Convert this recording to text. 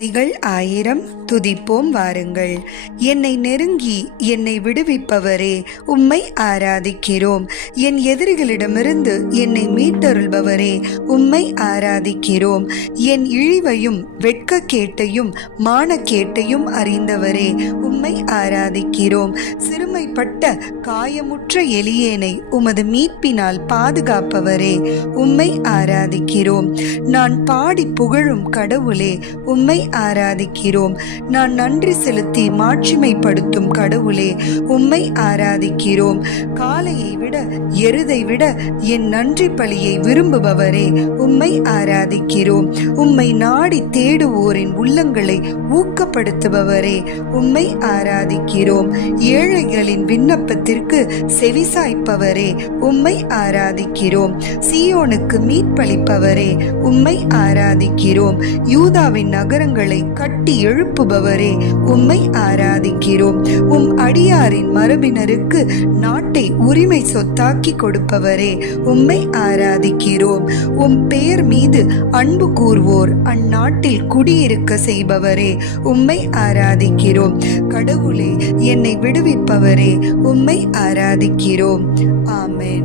திகள் ஆயிரம் துதிப்போம் வாருங்கள். என்னை நெருங்கி என்னை விடுவிப்பவரே உம்மை ஆராதிக்கிறோம். என் எதிரிகளிடமிருந்து என்னை மீட்டருள்பவரே உம்மை ஆராதிக்கிறோம். என் இழிவையும் வெட்கக்கேட்டையும் மானக்கேட்டையும் அறிந்தவரே உம்மை ஆராதிக்கிறோம். சிறுமைப்பட்ட காயமுற்ற எளியேனை உமது மீட்பினால் பாதுகாப்பவரே உம்மை ஆராதிக்கிறோம். நான் பாடி புகழும் கடவுளே உம்மை ஆராதிக்கிறோம். நான் நன்றி செலுத்தி மாட்சிமைப்படுத்தும் கடவுளே உம்மை ஆராதிக்கிறோம். காளையை விட எருதை விட என் நன்றி பலியை விரும்புபவரே உம்மை ஆராதிக்கிறோம். உம்மை நாடி தேடுவோரின் உள்ளங்களை ஊக்கப்படுத்துபவரே உம்மை ஆராதிக்கிறோம். ஏழைகளின் விண்ணப்பத்திற்கு செவிசாய்ப்பவரே உம்மை ஆராதிக்கிறோம். சீயோனுக்கு மீட்பளிப்பவரே உம்மை ஆராதிக்கிறோம். யூதாவின் நகரங்கள் கட்டி எழுப்புபவரே உம்மை ஆராதிக்கிறோம். உம் அடியாரின் மரபினருக்கு நாட்டை உரிமை சொத்தாக்கி கொடுப்பவரே உம்மை ஆராதிக்கிறோம். உம் பெயர் மீது அன்பு கூர்வோர் அந்நாட்டில் குடியிருக்க செய்பவரே உம்மை ஆராதிக்கிறோம். கடவுளே என்னை விடுவிப்பவரே உம்மை ஆராதிக்கிறோம். ஆமேன்.